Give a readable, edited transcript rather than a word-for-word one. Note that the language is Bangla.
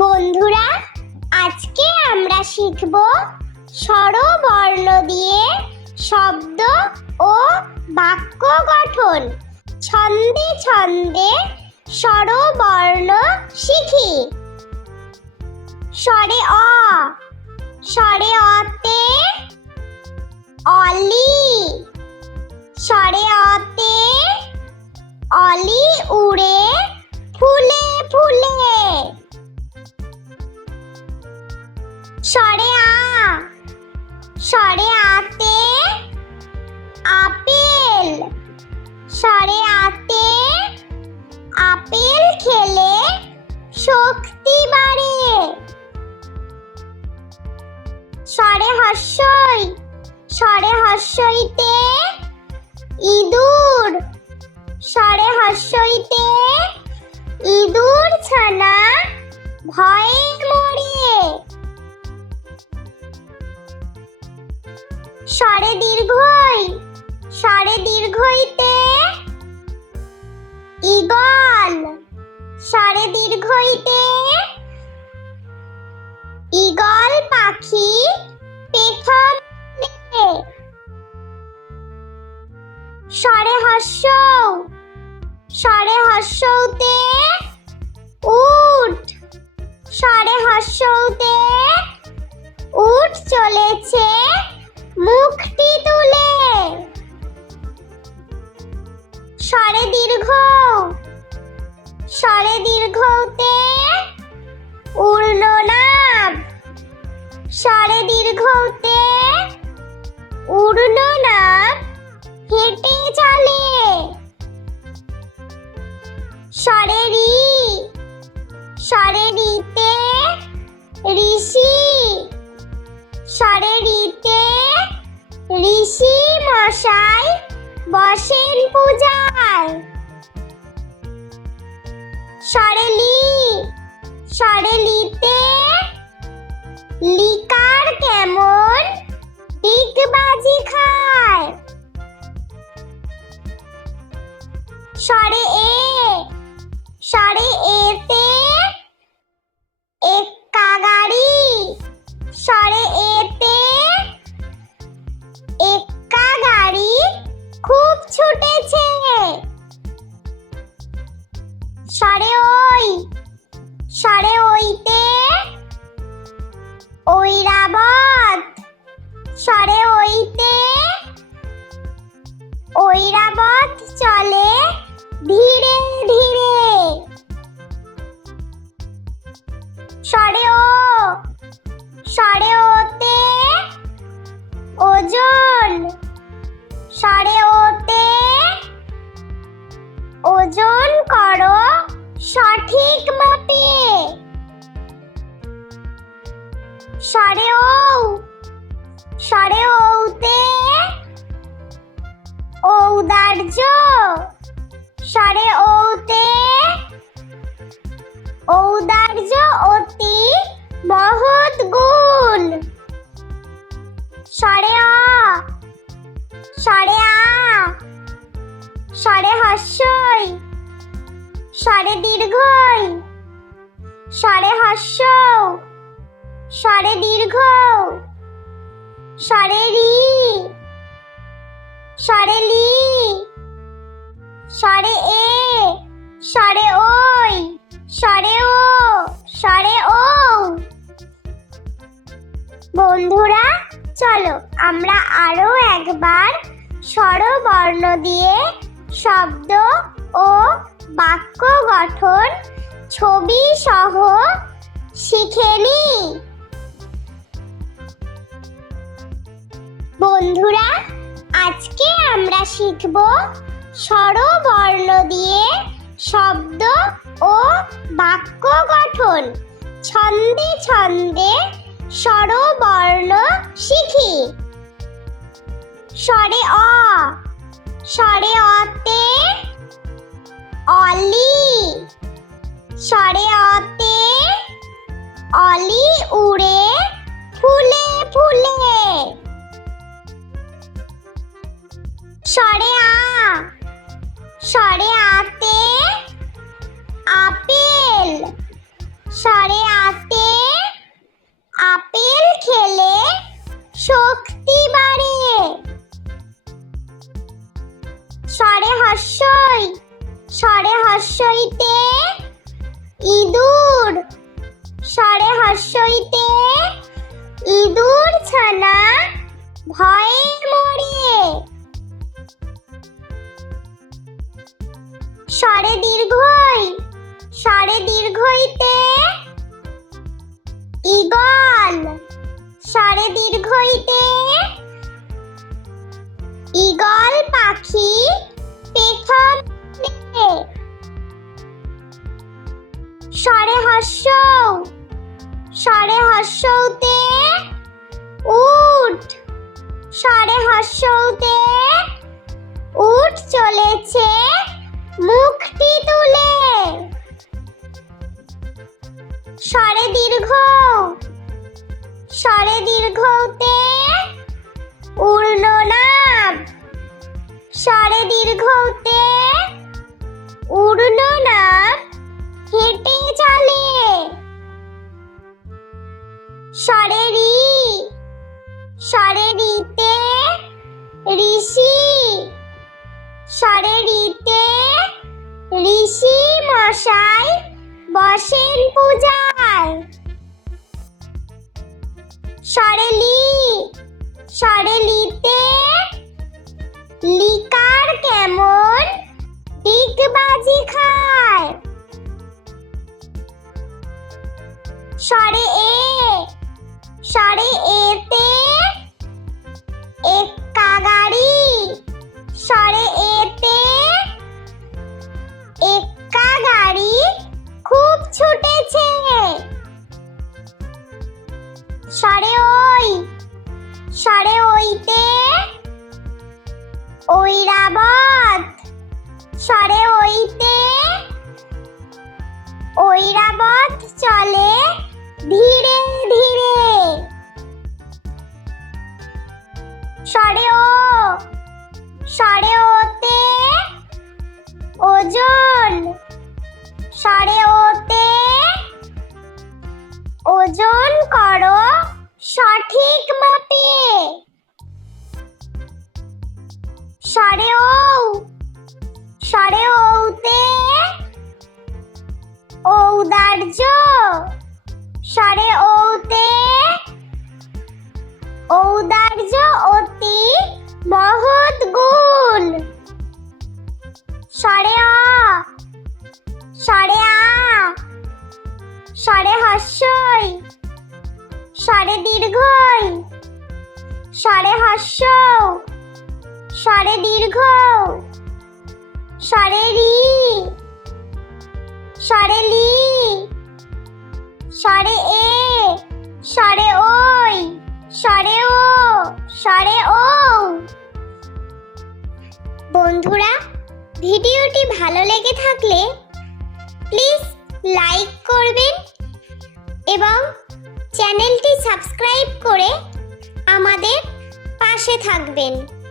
বন্ধুরা, আজকে আমরা শিখব স্বরবর্ণ দিয়ে শব্দ ও বাক্য গঠন। ছন্দে ছন্দে স্বরবর্ণ শিখি। স্বরে অ, স্বরে অতে অলি, স্বরে অতে অলি উড়ে ফুলে ফুলে। স্বরে আ, স্বরে আতে আপেল, স্বরে আতে আপেল খেলে শক্তি বাড়ে। স্বরে হর্ষই, স্বরে হর্ষইতে ইঁদুর, স্বরে হর্ষইতে ইঁদুর ছানা ভয়ে মরে। স্বরে দীর্ঘই, স্বরে দীর্ঘইতে ঈগল, স্বরে দীর্ঘইতে ঈগল পাখি পেখম তোলে। স্বরে হর্ষৌ, স্বরে হর্ষৌতে উট, স্বরে হর্ষৌতে উট চলেছে মুখটি তুলে। স্বরে দীর্ঘ, স্বরে দীর্ঘতে উর্ণনাভ, স্বরে দীর্ঘতে উর্ণনাভ হেঁটে চলে। স্বরে রি, স্বরে রিতে ঋষি, স্বরে রিতে ঋষি মশাই বসেন পূজায়। স্বরে লি, স্বরে লিতে লিকার কেমন ডিগবাজি খায়। স্বরে এ, স্বরে এতে এক্কা গাড়ি, স্বরে এতে এক্কা গাড়ি খুব ছুটেছে। স্বরে ওই, স্বরে ওইতে ঐরাবত, স্বরে ওইতে ঐরাবত চলে ধীরে ধীরে। স্বরে ও, স্বরে ওতে ওজন, স্বরে ওতে ওজন করো সঠিক মাপে। স্বরে ঔ, স্বরে ঔতে ঔদার্য, স্বরে ঔতে ঔদার্য অতি মহৎ গুণ। স্বরে অ, স্বরে আ, স্বরে হর্ষই, স্বরে দীর্ঘই, স্বরে হর্ষৌ, স্বরে দীর্ঘ, স্বরে রি, স্বরে লি, স্বরে এ, স্বরে ওই, স্বরে ও, স্বরে ও। বন্ধুরা, চলো আমরা আরো একবার স্বরবর্ণ দিয়ে শব্দ ও বাক্য গঠন ছবি সহ শিখে নিই। বন্ধুরা, আজকে আমরা শিখব স্বরবর্ণ দিয়ে শব্দ ও বাক্য গঠন। ছন্দে ছন্দে স্বরবর্ণ শিখি। স্বরে অ, স্বরে অতে অলি, স্বরে অতে অলি উড়ে ফুলে ফুলে। স্বরে আ, স্বরে আতে আপেল, স্বরে আতে হস্যইতে ইঁদুর, স্বরে হস্যইতে ইঁদুর ছানা ভয়ে মরে। স্বরে দীর্ঘই, স্বরে দীর্ঘইতে ঈগল, স্বরে দীর্ঘইতে ঈগল পাখি পেখম তোলে। স্বরে হস্যৌ, স্বরে হস্যৌতে উট, স্বরে হস্যৌতে উট চলেছে মুখটি তুলে। স্বরে দীর্ঘ, স্বরে দীর্ঘতে উড়ননাভ, স্বরে দীর্ঘতে উড়ননাভ হেঁটে চলে। স্বরে রি, স্বরে রিতে ঋষি, স্বরে রিতে ঋষি মশাই বসেন পূজায়। স্বরে লি, স্বরে লিতে লিকার কেমন ডিগবাজি খায়। স্বরে এ, স্বরে এতে এক্কা গাড়ি, স্বরে এতে এক্কা গাড়ি খুব ছুটেছে। স্বরে ওই, স্বরে ওইতে ঐরাবত, স্বরে ওইতে ঐরাবত চলে ধীরে ধীরে। স্বরে ও, স্বরে ওতে ওজন, স্বরে ওতে ওজন করো সঠিক মাপে। স্বরে ঔ, স্বরে ঔতে ঔদার্য, স্বরে ঔতে ঔদার্য অতি মহৎ গুণ। স্বরে আ, স্বরে আ, স্বরে হস্যই, স্বরে দীর্ঘই, স্বরে হস্যৌ, স্বরে দীর্ঘ, স্বরে রি, স্বরে লি, স্বরে এ, স্বরে ওই, স্বরে ও, স্বরে ও। বন্ধুরা, ভিডিওটি ভালো লেগে থাকলে প্লিজ লাইক করবেন এবং চ্যানেলটি সাবস্ক্রাইব করে আমাদের পাশে থাকবেন।